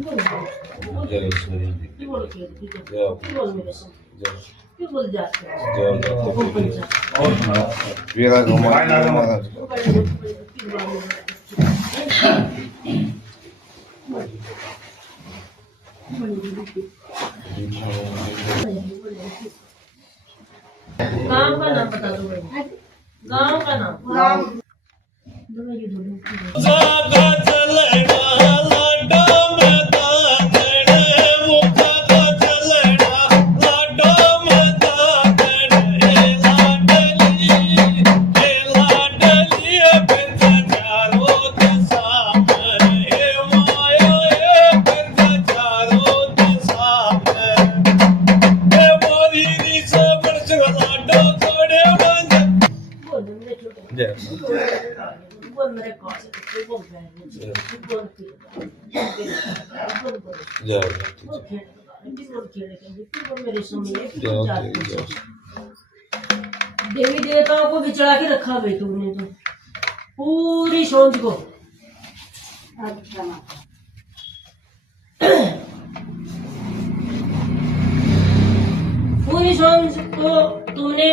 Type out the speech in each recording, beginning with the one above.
गांव का नाम बता दो भाई, गांव का नाम। देवी देवताओं को बिचड़ा के रखा भाई तुमने तो पूरी सोच को। अच्छा पूरी सोच को तुमने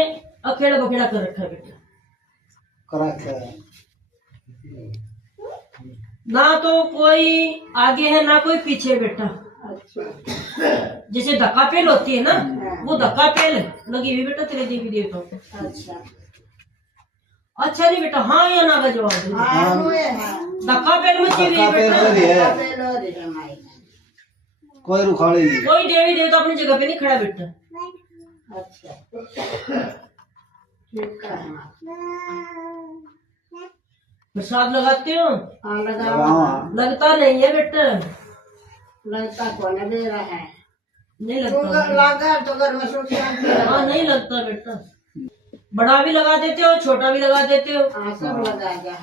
अखेड़ा बखेड़ा कर रखा है बेटा। ना तो कोई आगे है ना कोई पीछे बेटा। अच्छा। जैसे धक्का पेल होती है ना, वो धक्का पेल लगी हुई बेटा तेरे देवी देवताओं को। अच्छा अच्छा नहीं बेटा, हाँ या ना का जवाब दो। धक्का पेल मची हुई बेटा। कोई रुखाड़ी नहीं, कोई देवी देवता अपनी जगह पे नहीं खड़ा बेटा। अच्छा प्रसाद लगाते हो? हाँ लगता नहीं है बेटा। लगता कौन दे रहा है? नहीं लगता लगा तो घर में हाँ नहीं लगता बेटा। बड़ा भी लगा देते हो, छोटा भी लगा देते हो। हाँ सब लगा गया।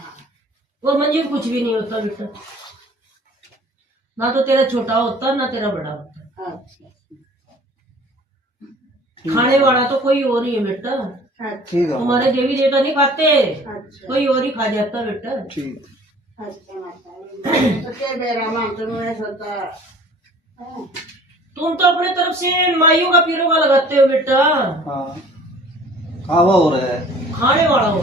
और मंजिल कुछ भी नहीं होता बेटा, ना तो तेरा छोटा होता ना तेरा बड़ा होता। अच्छा खाने वाला तो कोई और ही है बेटा। ठीक है, तुम्हारे देवी देवता नहीं खाते। अच्छा। कोई और ही खा जाता बेटा। ठीक। तुम तो अपने तरफ से माइयों का पीरों का लगाते हो बेटा। हाँ खावा हो रहा है, खाने वाला हो।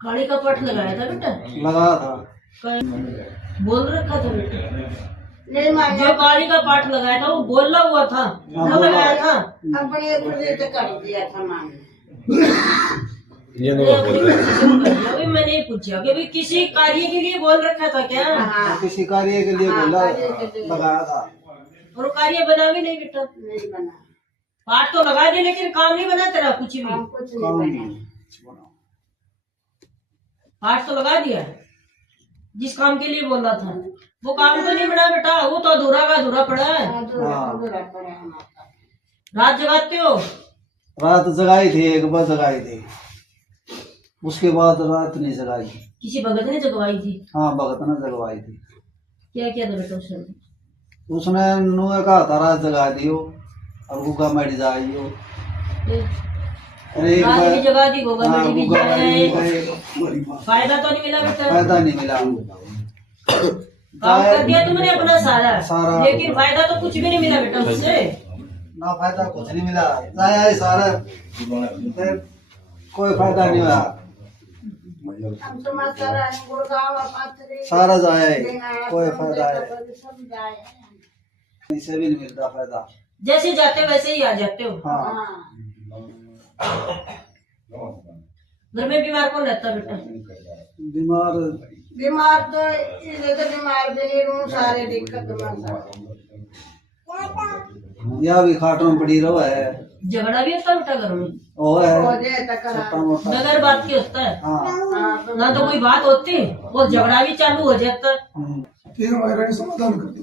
काली का पट लगाया था बेटा? लगा था। बोल रखा था बेटा? जो काली का पाठ लगाया था वो बोला हुआ था, वो लगाया था। अपने कर दिया था मान। अभी मैंने पूछा कि भाई किसी कार्य के लिए बोल रखा था क्या? किसी कार्य के लिए बोला लगाया था। और कार्य बना भी नहीं बेटा? नहीं बना। पाठ तो लगा दे लेकिन काम नहीं बना तेरा कुछ भी। पाठ तो लगा दिया, जिस काम के लिए बोला था वो काम तो नहीं बना बेटा। वो तो अधूरा का अधूरा पड़ा है। रात जगाते हो? रात जगाई थी, एक बार जगाई थी, उसके बाद रात नहीं जगाई। किसी भगत ने जगवाई थी? हाँ भगत ने जगवाई थी। क्या क्या था बेटा उसने नुए कहा था रात जगा दियो और गुगा मर जाइयो। रात भी जगा दी, गुगा मर भी जाए। फायदा तो नहीं मिला बेटा? फायदा नहीं मिला। काम कर दिया तुमने अपना सारा, लेकिन फायदा तो कुछ भी नहीं मिला बेटा उससे। ना फायदा कुछ नहीं मिला, जाया सारा, कोई फायदा नहीं हुआ। सारा जाया, कोई फायदा है इसे भी नहीं मिलता फायदा। जैसे जाते वैसे ही आ जाते हो। हाँ। घर में बीमार कौन रहता बेटा? बीमार तो बीमार भी नहीं रहूं, सारे दिक्कत या भी खाट में पड़ी रहो है। झगड़ा भी होता बेटा घर में? नगर बात की होता है। हाँ। ना तो कोई बात होती और झगड़ा भी चालू हो जाता है। समाधान करती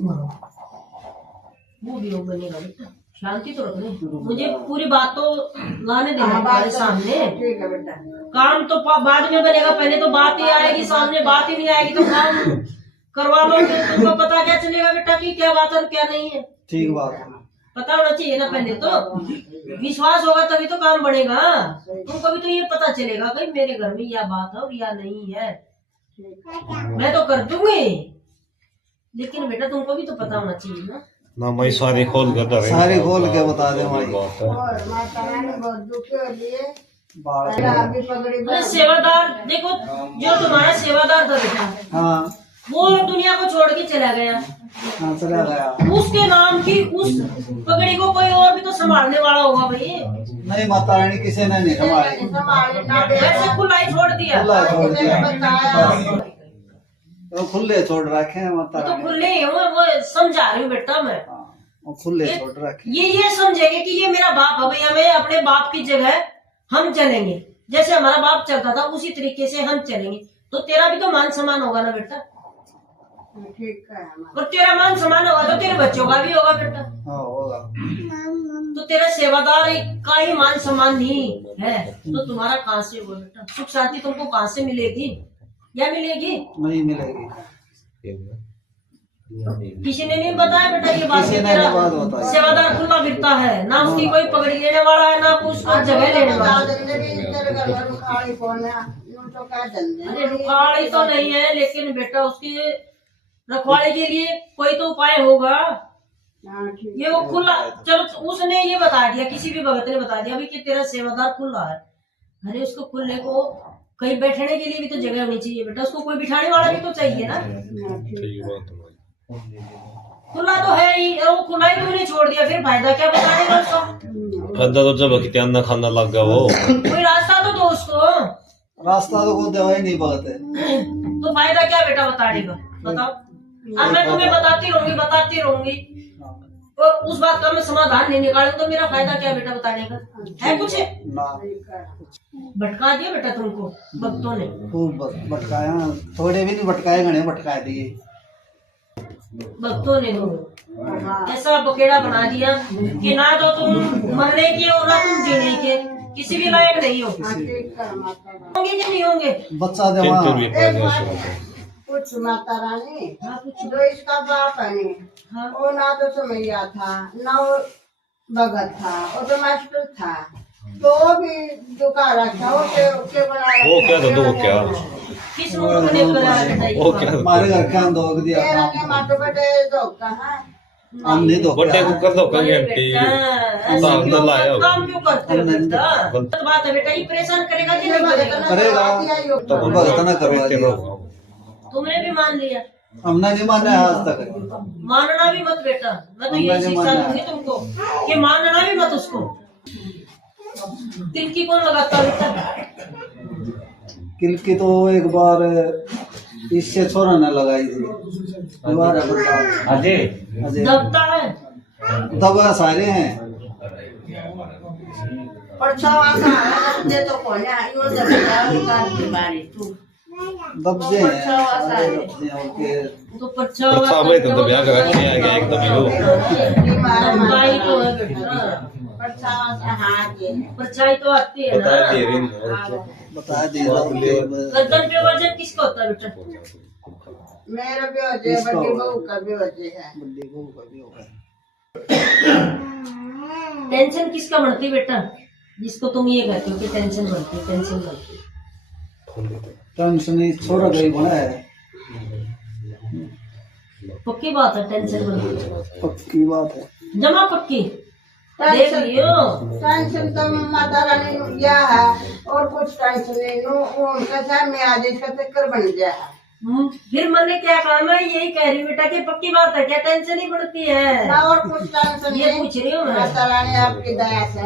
वो भी बनेगा बेटा, शांति तो रखनी। मुझे पूरी बात तो लाने देना हमारे सामने। ठीक है बेटा। काम तो बाद में बनेगा, पहले तो बात ही आएगी सामने। बात ही नहीं आएगी तो काम करवा लो, तुमको पता क्या चलेगा बेटा कि क्या बात है और क्या नहीं है? ठीक बात पता होना चाहिए ना पहले तो। विश्वास होगा तभी तो काम बढ़ेगा। तुमको भी तो ये पता चलेगा भाई मेरे घर में यह बात है और या नहीं है। मैं तो कर दूंगी लेकिन बेटा तुमको भी तो पता होना चाहिए ना। ना मैं सारे खोल कर दे सारे खोल के बता दे भाई। और माता रानी बहुत दुखी हो रही है। बाल अभी पगड़ी अरे सेवादार देखो, जो तुम्हारा सेवादार था बेटा, हाँ वो दुनिया को छोड़ के चला गया। हाँ चला गया। उसके नाम की उस पगड़ी को कोई और भी तो संभालने वाला होगा भाई। नहीं माता रानी किसी ने नहीं संभाली, संभाले ना ऐसे खुला ही छोड़ दिया। खुला छोड़ दिया। बताया तो खुले छोड़ रखे हैं माता तो रानी। खुले ही हो, वो समझा रही हूँ बेटा मैं। हाँ, वो खुले छोड़ रखे। ये समझेंगे कि ये मेरा बाप है भाई, हमें अपने बाप की जगह हम चलेंगे, जैसे हमारा बाप चलता था उसी तरीके से हम चलेंगे। तो तेरा भी तो मान सम्मान होगा ना बेटा, ठीक है। और तेरा मान सम्मान होगा तो तेरे बच्चों का भी होगा बेटा। हाँ होगा। तो तेरा सेवादार का ही मान सम्मान नहीं है तो तुम्हारा कहाँ से होगा बेटा? सुख शांति तुमको कहाँ से मिलेगी या मिलेगी? नहीं मिलेगी। किसी ने नहीं बताया बेटा ये बात? किसी ने तेरा नहीं बात बताई। सेवादार खुला फिरता है ना, उसकी कोई पगड़ी लेने वाला है ना उसको जगह लेने वाला है। अरे रुखाड़ी तो नहीं है, लेकिन बेटा उसकी रखवाली के लिए कोई तो उपाय होगा। ये वो खुला, चलो उसने ये बता दिया, किसी भी भगत ने बता दिया अभी कि तेरा सेवादार खुला है। अरे उसको खुलने को कहीं बैठने के लिए भी तो जगह होनी चाहिए बेटा, उसको कोई बिठाने वाला भी तो चाहिए ना। खुला तो है ही, वो खुला ही तूने छोड़ दिया, फिर फायदा क्या बताएगा उसको? फायदा तो जब कि अन्ना खाना लग गया वो। कोई रास्ता तो दो उसको। रास्ता तो कोई दवाई नहीं बगते। तो फायदा क्या बेटा बताएगा? बताओ। अब मैं तुम्हें बताती रहूंगी और उस बात का मैं समाधान नहीं निकालूंगा तो मेरा फायदा क्या बेटा बताने का? है कुछ? ना भटका दिया बेटा तुमको भक्तों ने। खूब भटकाया, थोड़े भी नहीं भटकाए, घने भटका दिए भक्तों ने तो ऐसा बकेड़ा बना दिया कि ना तो तुम मरने के और ना तुम जीने के, किसी भी लायक नहीं हो। होंगे कि नहीं होंगे? बच्चा जवान कुछ माता रानी जो इसका बाप है वो ना तो समैया था ना वो भगत था, वो तो मास्टर था, तो वो भी दुका रखा वो के बनाया। वो क्या था? तो क्या किस मूर्ख ने बनाया बेटा ये? वो क्या था? हमारे घर का धोख दिया तेरा था। ने मातो बटे धोखा है। हम नहीं धोखा। बड़े को कर दो कहीं अरे आंटी बेटा, ऐसे हम क्यों तो लाया हो। काम क्यों करते हो बेटा? गलत बात है बेटा, ये परेशान करेगा कि नहीं करेगा? करेगा तो भगत ना करवा दिया। तुमने भी मान लिया, हमने नहीं माना है आज तक। मानना भी मत बेटा, मैं तो हमने यही नहीं शिक्षा माना। दूंगी तुमको कि मानना भी मत उसको। तिलकी कौन लगाता बेटा? किलकी तो एक बार इससे छोरा ने लगाई थी। दोबारा बता। अजय अजय दबता है दबा सारे हैं। परछावा सा दे तो कोने आयो जब का बीमारी तू दबजे हैं, परछावा सा है। दबजे हैं उनके। तो परछावा अच्छा भाई तो ब्याह का रखने आ गया एकदम ही वो। दबकाई तो है बेटा, परछावा सा हाथ है। परछाई तो आती है बता ना। दे रही हूं। बता दिया गर्दन पे वजन किसका होता है बेटा? मेरा भी हो जाए, बड़ी बहू का भी हो जाए। बंदी को कभी होगा। टेंशन किसका बढ़ती बेटा? जिसको तुम ये कहते हो कि टेंशन बढ़ती है, टेंशन बढ़ती है। टेंशन ही छोरा गई बना है। पक्की बात है, टेंशन बढ़ती है, पक्की बात है। जमा पक्की। देख लियो टेंशन तो माता रानी नु या है और कुछ टेंशन नहीं नु उनका चाहे मैं आज इसका चक्कर बन गया है। फिर मैंने क्या कहा? मैं यही कह रही हूँ बेटा कि पक्की बात है, क्या टेंशन ही बढ़ती है? ना और कुछ टेंशन ये नहीं। पूछ रही हूँ मैं। माता रानी आपकी दया से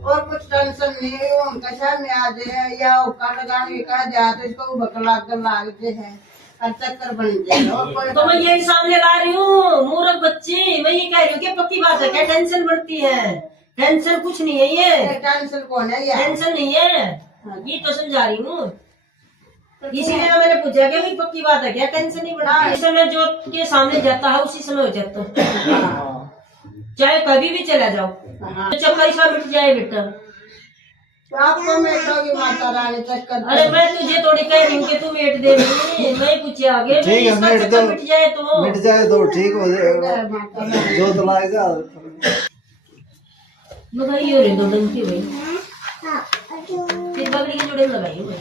और कुछ टेंशन नहीं। उनका चाहे मैं आज या उका लगाने का जा तो इसको बकला कर लागते हैं और चक्कर बन जाएगा। और कोई तो मैं यही सामने ला रही हूँ मूर्ख बच्ची, मैं ये कह रही हूँ कि पक्की बात है, क्या टेंशन बढ़ती है? टेंशन कुछ नहीं है, ये टेंशन कौन है यार? टेंशन नहीं है, ये तो समझा रही हूँ। इसीलिए मैंने पूछा कि भाई पक्की बात है क्या टेंशन नहीं बढ़ती? इस समय जो के सामने जाता है उसी समय हो जाता है, चाहे कभी भी चला जाओ तो चक्कर इसका मिट जाए बेटा। तो आपको मेटोगी माता रानी चक्कर? अरे मैं तुझे थोड़ी कह रही हूँ कि तू मेट दे रही, मैं पूछे आगे ठीक है, इसका मेट चक्कर दो। मिट जाए तो मिट जाए तो ठीक हो जाएगा। माता रानी जो तो लाएगा लगाई हो रही दो डंकी भाई, फिर बकरी के जोड़े में लगाई हो भाई।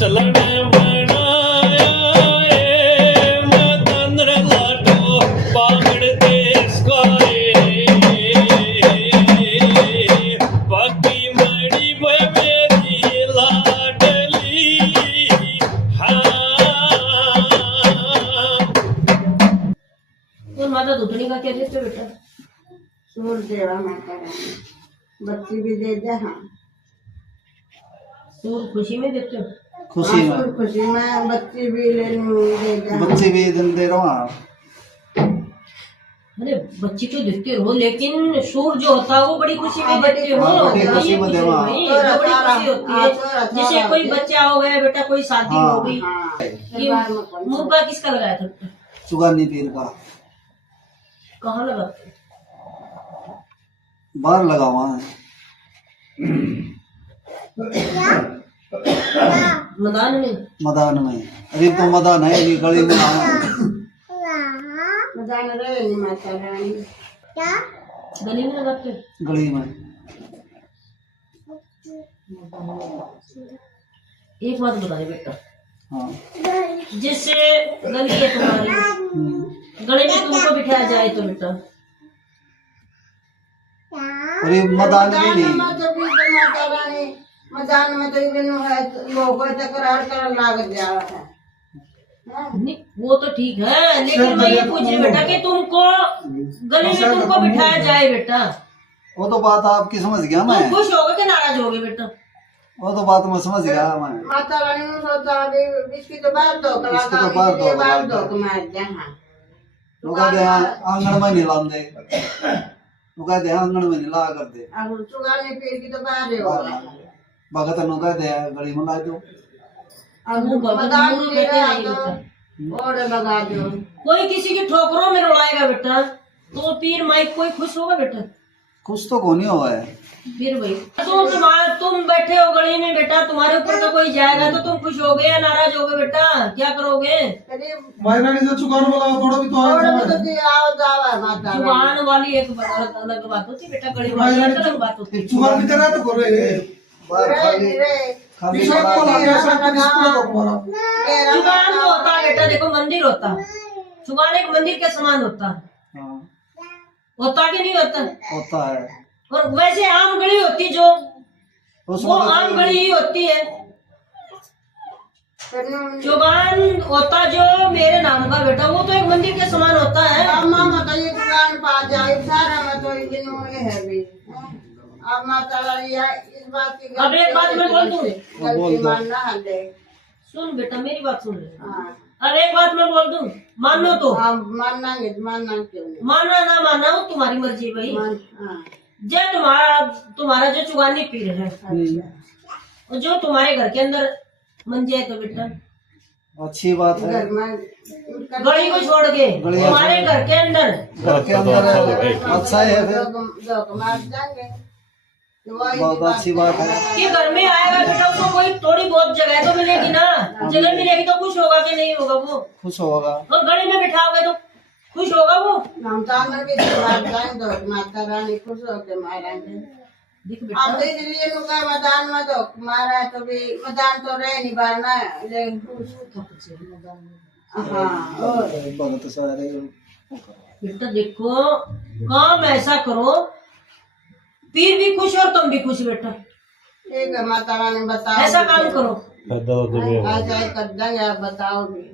चलन बनाया ए माता उठने का क्या देते हो बेटा? सूर देवा माता रानी, बच्ची भी दे दे। हाँ सूर खुशी में देते हो? खुशी में सूर खुशी में बच्ची भी ले दे दे। बच्चे भी दिन दे रहा हूँ। अरे बच्ची तो देते हो, लेकिन सूर जो होता है वो बड़ी खुशी में देते हो। हाँ, बड़ी ये खुशी में देवा। भाई, ये बड़ी खुशी होती है। जैसे कोई बच्चा हो गया बेटा, कोई शादी हाँ। हो गई, हाँ ये मुर्गा किसका लगाया था? चुगानी पीर का कहाँ लगाते? बाहर लगा हुआ है। मैदान में? मैदान में। अभी तो मैदान है, अभी गली में आया हूँ। मदान रहे नहीं माता रानी। गली में लगाते हो? गली में। एक बात बताइए बेटा, हाँ। जैसे गली है तुम्हारी, गली में तुमको बिठाया जाए तो बेटा? अरे मैदान भी नहीं। में तो भी तो माता रानी, मैदान में तो इवन है लोगों तकरार कर लाग जा रहा है। नहीं वो तो ठीक है, लेकिन मैं ये पूछ रही बेटा कि तुमको गली में तुमको बिठाया जाए बेटा, वो तो बात आपकी समझ गया मैं। तुम खुश होगे कि नाराज होगे बेटा? वो तो बात मैं समझ गया मैं। माता रानी ने सोचा अभी इसकी तो बाहर दो इसकी तो बाहर दो बाहर दो मार दे। हाँ वो कहते हैं आंगन में नहीं लाते, वो कहते हैं आंगन में नहीं ला कर दे। अब चुगानी पीर की तो बाहर ही हो गया। भगत नु कहते हैं गली में ला दो। अब वो भगत मैदान गुरु में कहते रहा नहीं तो बेटा। और लगा दो। कोई किसी की ठोकरों में रुलाएगा बेटा तो पीर माइक कोई खुश होगा बेटा? कुछ तो कोनी हुआ है। फिर भाई तुम बैठे हो गली में बेटा, तुम्हारे ऊपर का कोई जाएगा तो तुम खुश होगे या नाराज होगे बेटा? क्या करोगे? मायरानी से चुकाने वाला थोड़ा भी तो और आया भी तो आओ जावा माता रानी। जुबान वाली एक अलग बात होती बेटा, गली वाली एक अलग बात होती। चुकान की तरह तो करो ये बाहर खाली खाली पीछे को लगा सब किसको तो तुम्हारा जुबान तो होता है बेटा, देखो मंदिर होता है, जुबान एक मंदिर के समान होता है। हाँ, होता कि नहीं होता? होता है। और वैसे आम गली होती जो, उसमें वो तो आम गली ही होती है। जुबान होता जो मेरे नाम का बेटा, वो तो एक मंदिर के समान होता है। अम्मा माता ये दुकान पा जाए सारा में तो इन ये है भी। अब माता रानी इस बात की अब एक बात मैं बोल दूं, गलती मानना हले। सुन बेटा मेरी बात सुन ले। हाँ अब एक बात मैं बोल दूं, मानो तो मानना क्यों नहीं? मानना ना मानना वो तुम्हारी मर्जी है भाई। हाँ जो तुम्हारा जो चुगानी पीर है, और जो तुम्हारे घर के अंदर मन जाए तो बेटा अच्छी बात है। घर में गली को छोड़ के तुम्हारे घर के अंदर अच्छा है फिर। मार जाएंगे। बहुत अच्छी बात है कि घर में आएगा बेटा, उसको कोई थोड़ी बहुत जगह तो मिलेगी ना, जगह मिलेगी तो खुश होगा कि नहीं होगा? वो खुश होगा। और गली में बिठाओगे तो खुश होगा वो? हम तामर के मार जाएंगे तो माता रानी खुश होकर मारेंगे। देख अब बेटा तो इसलिए नुका मैदान में तो मारा है तो भी मैदान तो रह नहीं पाना है, लेकिन हाँ और बहुत सारे बेटा देखो काम ऐसा करो, पीर भी खुश और तुम भी खुश बेटा, ठीक है माता रानी बताओ। ऐसा काम करो। ऐसा ही कर देंगे, आप बताओ भी।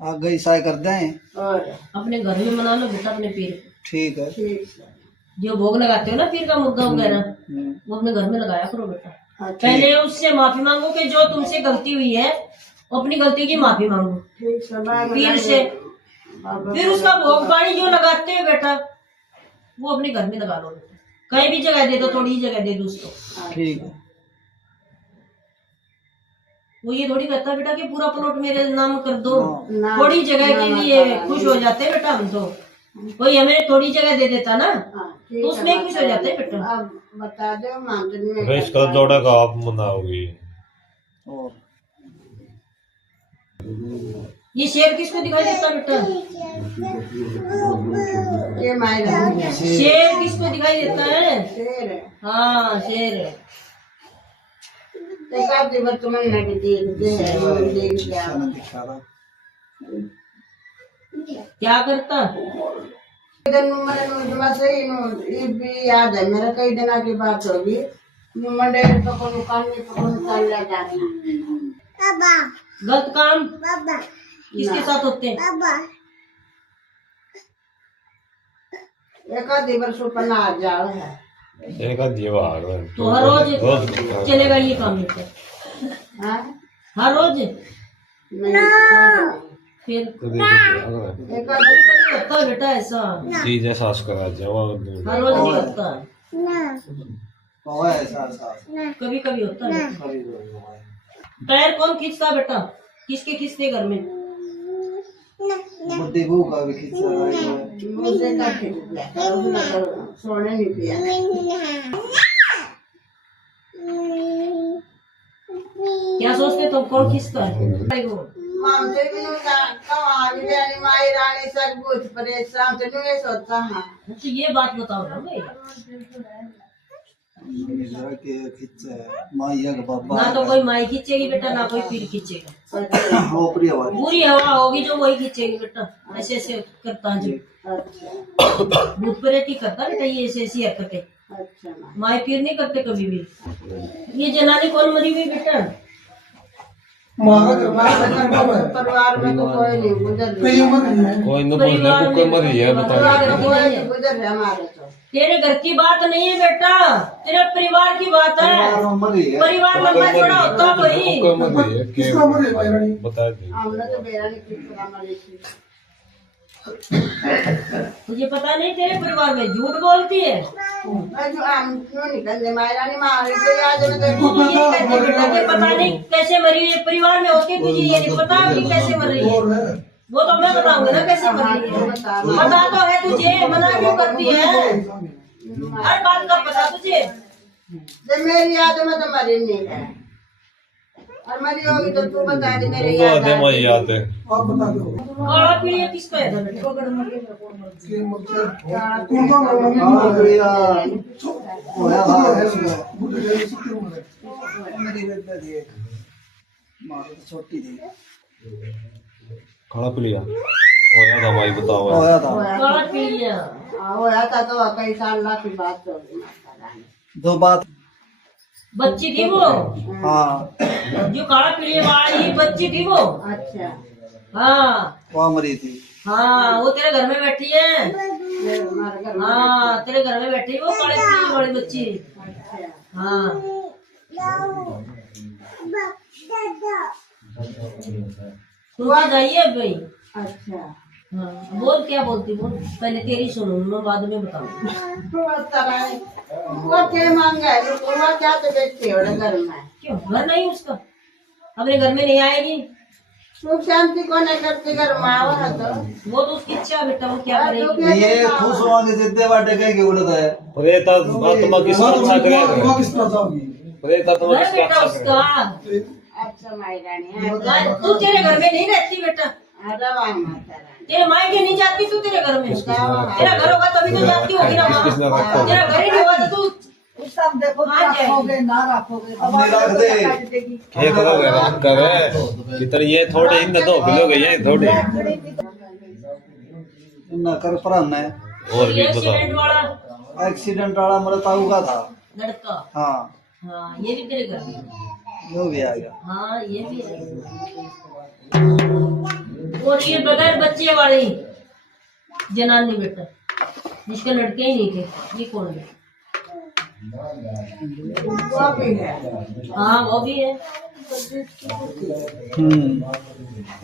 आगे ईसाई कर दें। और अपने घर में मना लो बेटा अपने पीर को। ठीक है। ठीक है। जो भोग लगाते हो ना पीर का मुर्गा वगैरह, वो अपने घर में लगाया करो बेटा। पहले उससे माफी मांगो कि जो तुमसे गलती हुई है, अपनी गलती की माफी मांगो ठीक है बाय पीर से। फिर उसका भोग पानी जो लगाते हो बेटा, वो अपने घर में लगा लो बेटा। कहीं भी जगह दे दो, थोड़ी ही जगह दे दो उसको। ठीक है। वो ये थोड़ी कहता बेटा कि पूरा प्लॉट मेरे नाम कर दो, ना, थोड़ी जगह के लिए खुश हो जाते हैं बेटा हम तो। कोई हमें थोड़ी जगह दे देता ना तो उसमें खुश हो जाते हैं बेटा। अब बता दो मामले में रेस का जोड़ा का आप मनाओगी। और ये शेर किसको दिखाई देता बेटा? ये मायरा शेर किसको दिखाई देता है? शेर है। हाँ शेर है। तो का दिवस तुमने देख लिया खाना दिखा रहा। क्या करता? ये भी याद है मेरा, कई दिन की बात होगी। मंडे तो कोनो काम नहीं पकड़ चल जाता है। गलत काम किसके साथ होते हैं? एक आधी वर्ष ऊपर ना जाओ है एक आधी बार तो हर रोज चलेगा ये काम लेकर? हाँ? हर रोज? नहीं फिर एक आधी होता है बेटा ऐसा, चीज सास करा जावा हर रोज नहीं होता, हुआ है सास सास कभी कभी होता है। कभी कभी हुआ है। पैर कौन खींचता बेटा? किसके खींचते घर में? बुड्ढी बहू का भी खिंचा है। मुझे का खींच दिया उसने तो सोने नहीं दिया क्या सोचते तुम, कौन खींचता है? वो मामते भी नुका कहाँ भी जानी माई रानी सब कुछ परेशान तो नहीं सोचता हाँ तो ये बात बताओ ना भाई, के खिंचा है माइया का बाबा ना तो कोई माई खींचेगी बेटा, ना कोई पीर खींचेगा। वो प्रिय बात बुरी हवा होगी जो वही खींचेगी बेटा, ऐसे ऐसे करता है जो अच्छा भूत प्रेत ही करता बेटा, ये ऐसी ऐसी हरकतें अच्छा माँ माई पीर नहीं करते कभी भी। ये जनानी कौन मरी हुई बेटा? हमारा घर में कम है परिवार में तो कोई नहीं गुजर कई उम्र नहीं है कोई न बोलने को कोई मर है बता कोई नहीं गुजर रहे हमारे तो तेरे घर की बात नहीं है बेटा, तेरे परिवार की बात है। मरी है परिवार लंबा चौड़ा होता है भाई। कोई मर है किसका उम्र है भाई रानी बता दे हमने तो बेरा नहीं किस तरह मरी थी तुझे पता नहीं तेरे परिवार में झूठ बोलती है? जो हम क्यों निकल दे माई रानी मारे तो याद में तू तो ये कहते बेटा कि पता नहीं कैसे मरी हुई है, परिवार में होती तुझे ये नहीं पता कि कैसे मर रही है। और है वो तो मैं बताऊंगा ना कैसे मर रही है। पता तो है तुझे, मना क्यों करती है? हर बात का पता तुझे। जब मेरी याद में तो मरी नहीं है और मरी होगी तो तू बता दे मेरी तुमको याद आते आ मैं याद है आप बता दो काला पीलिया किसका है बेटा? कि मतलब कौन का मम्मी हाँ प्रिया होया था बुढ़े डेढ़ सौ की उम्र है मेरी बेटा थी एक माँ तो छोटी थी खाना पी लिया होया था भाई बताओ होया था काला पीलिया होया था तो कई साल ला की बात होगी माता रानी दो बात बच्ची थी वो, हाँ जो काला पीलिया वाली बच्ची थी वो। अच्छा हाँ वहाँ मरी थी हाँ, वो तेरे घर में बैठी है। हमारे घर में हाँ तेरे घर में बैठी है वो काले पीली वाली बच्ची। अच्छा हाँ सुनते जाइए अब भाई। अच्छा हाँ बोल, क्या बोलती बोल, पहले तेरी सुनू मैं बाद में बताऊँ। वो क्या मांगा है वो क्या तो देखते हो घर में क्यों घर नहीं उसका? अपने घर में नहीं आएगी? सुख शांति को नहीं करती घर में आवा है तो वो तो उसकी इच्छा है बेटा, वो क्या करेगी? ये खुश होने जितने बाटे कह के उड़ता है प्रेत आत्मा किसका अच्छा करेगा वो किस तरह जाओगी प्रेत आत्मा घर किसका बेटा अच्छा करेगा उसका। अच्छा माई रानी तू तेरे घर में नहीं रहती बेटा, रवा माता रानी तेरे मायके नहीं जाती तू तेरे घर में। तेरा घर होगा तभी तो जाती होगी ना किसने वहाँ। रखा तेरा घर ही नहीं होगा तो तू देखो कहाँ जाएगी? ना रखोगे अपने रख दे ये करोगे राम करे कितने ये थोड़े इन 2 किलो के ये थोड़े ना कर प्राण है और भी एक्सीडेंट बताओ वाला एक्सीडेंट वाला मरता हुआ था लड़का। हाँ हाँ ये भी तेरे घर में। वो भी आ गया हाँ ये भी है। और ये बगैर बच्चे वाली जनानी बेटा, जिसके लड़के ही नहीं थे, ये कौन है? वो भी है हाँ वो भी है।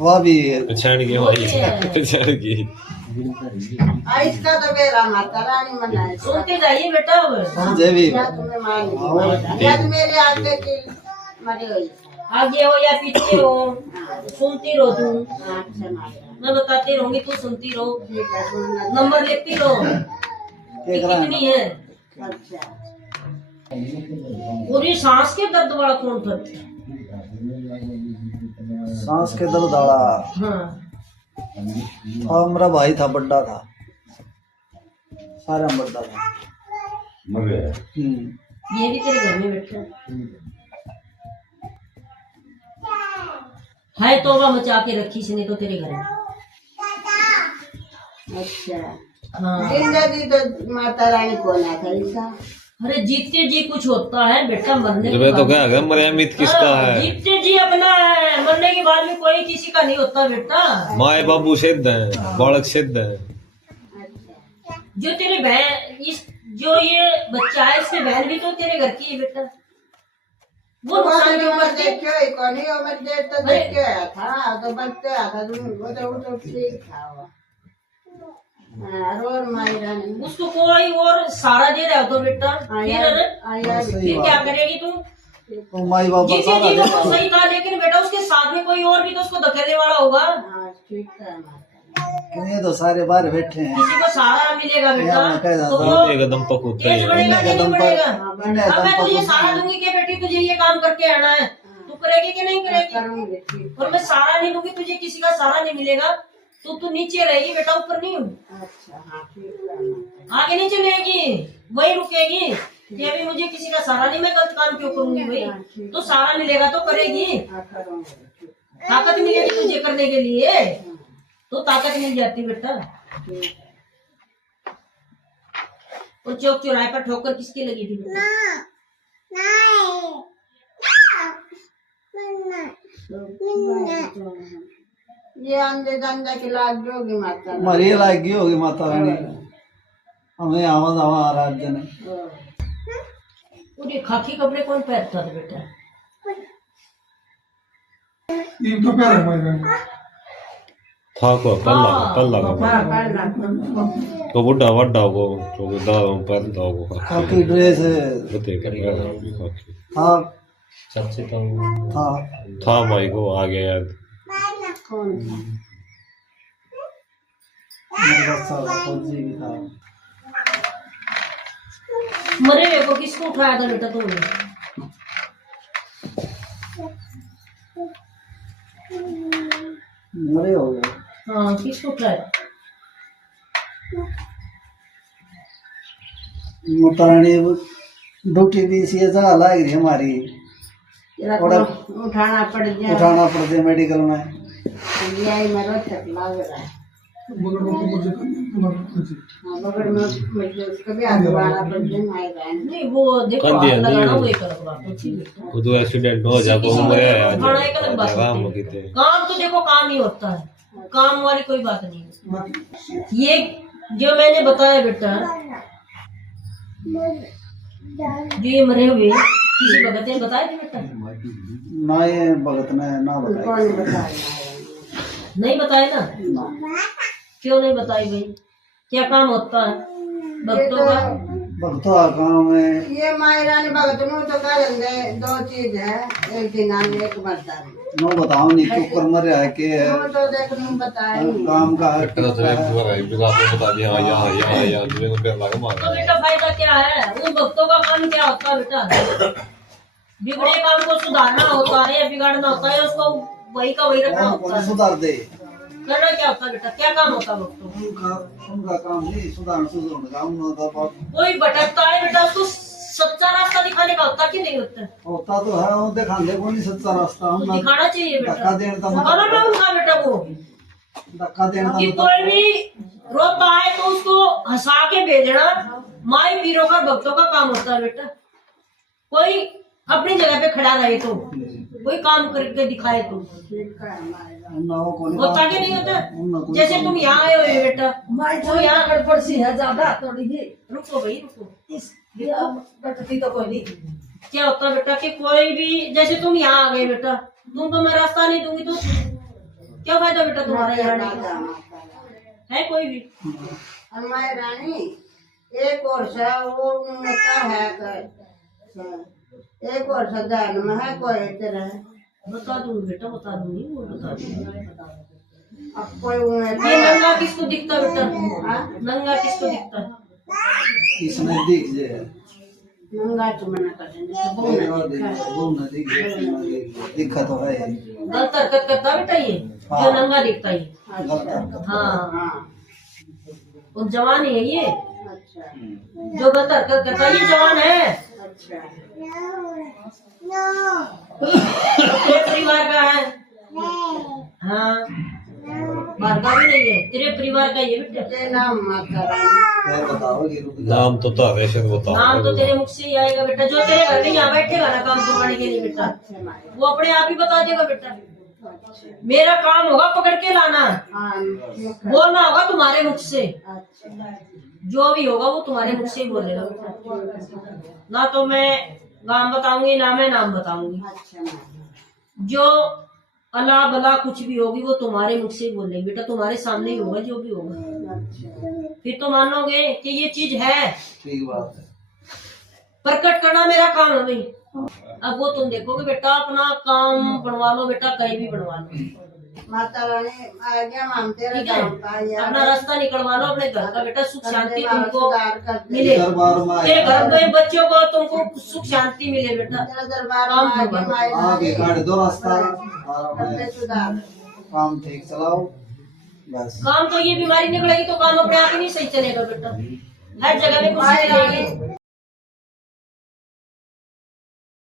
वह भी है पहचान की भाई पहचान की इसका तो बेरा माता रानी मनाए सुनते जाइए बेटा अब। संजय भी या तुम्हें मान या तो मेरे आगे की मरी हुई आगे हो या पीछे हो सुनती रहो तुम, अच्छा माता मैं बताती रहूंगी तू सुनती रहो, ठीक है सुनना नंबर लिखती रहो कि एक रहा कितनी है। अच्छा और ये सांस के दर्द वाला कौन था? सांस के दर्द आड़ा हाँ और मेरा भाई था बड्डा था सारा बड्डा था ये भी तेरे घर में बैठा है, तोबा मचा के रखी इसने तो तेरे घर में। अच्छा हाँ जिंदगी तो माता रानी को ना था ऐसा अरे जीते जी कुछ होता है बेटा, मरने के जब तो बाद। क्या है मरियमित किसका हाँ, है जीते जी अपना है, मरने के बाद में कोई किसी का नहीं होता बेटा। माए बाबू सिद्ध है बालक सिद्ध है जो तेरे बहन इस जो ये बच्चा है इसकी बहन भी तो तेरे घर की है बेटा। वो नुकसान क्यों करते? देखियो इकोनी और मैं देर तो देख के आया था तो बचते आया था तुम वो तो ठीक था वो। और मायरा ने उसको कोई और सहारा दे रहा हो तो बेटा फिर आया फिर क्या करेगी तू? तो माई बाबा जी जी जी तो सही था, लेकिन बेटा उसके साथ में कोई और भी तो उसको धकेलने वाला होगा। ठीक है ये तो सारे बाहर बैठे हैं। किसी को सहारा मिलेगा बेटा यहाँ मैं कह रहा तो था, वो एकदम पकूते तेज बढ़ेगा कि नहीं बढ़ेगा? अब मैं तुझे एकदम सहारा दूंगी कि बेटी तुझे ये काम करके आना है, तू करेगी कि नहीं करेगी? करूंगी ठीक। और मैं सहारा नहीं दूंगी तुझे, किसी का सहारा नहीं मिलेगा तो तू नीचे रहेगी बेटा, ऊपर नहीं हूँ। अच्छा हाँ ठीक है। आगे नहीं चलेगी, वही रुकेगी कि अभी मुझे किसी का सहारा नहीं, मैं गलत काम क्यों करूंगी भाई? तो सहारा मिलेगा तो करेगी, हाँ करूंगी ठीक ताकत मिलेगी तुझे करने के लिए तो ताकत मिल जाती बेटा। ठीक। और चौक चौराहे पर ठोकर किसकी लगी थी बेटा? ये अंधे धंधे की लाग जोगी माता मरी लागी होगी माता रानी, हमें आवाज आवा राज्य ने। पूरे खाकी कपड़े कौन पहनता था बेटा? ये तो प्यार है मायरा ने। था को पल्ला तो बुढ़ा वड्डा को तो दादा पहनता होगा खाकी ड्रेस बते के खाकी था सच्चे तो था भाई को आ गया यार। कौन था? मेरे साथ फौजी भी था। मरे हुए को किसको उठाया था बेटा तूने? मरे हो गए। हाँ किसको उठाया? माता रानी ड्यूटी भी इसी जगह लाग रही हमारी, तेरा थोड़ा को उठाना पड़ गया। उठाना पड़ते है मेडिकल में। यही मेरा चक लग रहा है। बगल में तो मुझे करनी हाँ बगल में मुझे कभी आगवाना पड़ गया मायरा ने। नहीं वो देखो कंधी हाथ अंधी लगाना हो। वो एक अलग बात होती है बेटा। वो तो एक्सीडेंट हो जा को मरे यार उठाना एक अलग बात काम होती है। होते काम तो देखो काम ही होता है, काम वाली कोई बात नहीं है। ये जो मैंने बताया बेटा, जो ये मरे हुए किसी भगत ने बताया थे बेटा? ना ये भगत ने ना बताया। कौन बताया? नहीं बताए ना? क्यों नहीं बताई भाई? क्या काम होता है भक्तों का? भक्तों का काम है। ये मायरा ने भगत नु तो कर दे दो चीज है, एक दिन आने एक बता नो बताओ नहीं क्यों कर मर है के है वो तो देख नु बताया नहीं। काम का है। तो बता दिया यहाँ तुझे को पैर लगा मार तो बेटा फायदा क्या है? उन भक्तों का काम क्या होता है बेटा? बिगड़े काम को सुधारना होता है या बिगाड़ना होता है, उसको वही का वही रखना होता कौन है। सुधार दे? करना क्या होता है बेटा? क्या काम होता है भक्तों का? उनका काम नहीं सुधार सुधारने का, उनका बात कोई भटकता है बेटा, उसको सच्चा रास्ता दिखाने का होता कि नहीं होता? होता तो है, वो दिखाने को नहीं सच्चा रास्ता। हम ना दिखाना चाहिए धक्का बेटा। देने का गाना ना मतलब उनका बेटा को धक्का देने का कि मतलब कोई भी रोता है तो उसको हंसा के भेजना माई पीरों का भक्तों का काम होता है बेटा। कोई अपनी जगह पे खड़ा रहे तो, कोई काम करके दिखाए तो उनना वो कौन होता कि नहीं होता? उनना कोई जैसे काम तुम यहाँ आए हुए बेटा, तो यहाँ गड़बड़ सी है ज्यादा, थोड़ी ही रुको भाई रुको। तो कोई नहीं, क्या होता है बेटा कि कोई भी जैसे तुम यहाँ आ गए बेटा, तुमको मैं रास्ता नहीं दूंगी तो क्या फायदा बेटा तुम्हारा यहाँ आने का? है कोई भी? और मायरा ने एक और सा वो उनका है कर एक और सा ध्यान में है कोई तरह बता दूंगी बेटा, बता दूंगी, वो बता दूंगी। अब कोई उन्हें ये नंगा किसको दिखता बेटा? नंगा किसको दिखता? इस नजदीक जे है नंगा तो मना कर देंगे वो नजदीक दिखा तो है गलत हरकत करता बेटा ये, जो नंगा दिखता है। गलत। हाँ हाँ वो जवान है ये, अच्छा जो गलत हरकत करता है ये जवान है। अच्छा तेरे परिवार का है? हाँ बाहर का भी नहीं है, तेरे परिवार का ये बेटा। के नाम माता रानी फिर बताओगे नाम तो था वैसे बताओ नाम तो तेरे मुख से ही आएगा बेटा, जो तेरे घर में यहाँ बैठेगा ना काम करवाने के लिए बेटा, वो अपने आप ही बता देगा बेटा। मेरा काम होगा पकड़ के लाना, हाँ बोलना होगा तुम्हारे मुख से। अच्छा जो भी होगा वो तुम्हारे मुख से ही बोलेगा बेटा। ना तो मैं गांव बताऊंगी ना मैं नाम बताऊंगी। अच्छा माँ। जो अला बला कुछ भी होगी वो तुम्हारे मुख से ही बोलेगी बेटा, तुम्हारे सामने ही होगा जो भी होगा। अच्छा फिर तो मानोगे कि ये चीज है। ठीक बात है। प्रकट करना मेरा काम है भाई। अब वो तुम देखोगे बेटा, अपना काम बनवा लो बेटा, कहीं भी बनवा लो, माता रानी आज्ञा मानते रहे, ठीक है। जानता है यार। अपना रास्ता निकलवा लो अपने घर का बेटा, सुख शांति तेरा तुमको सुधार करते मिले, दरबार में आए। तेरे घर में बच्चों को तुमको सुख शांति मिले बेटा। तेरा दरबार काम में आगे करवा माए आगे रानी, काट दो रास्ता और करते अपने सुधार। काम ठीक चलाओ बस। काम तो ये बीमारी निकलेगी तो काम अपने आप ही नहीं सही चलेगा बेटा, हर जगह में कुछ माए नहीं रहेगी। रानी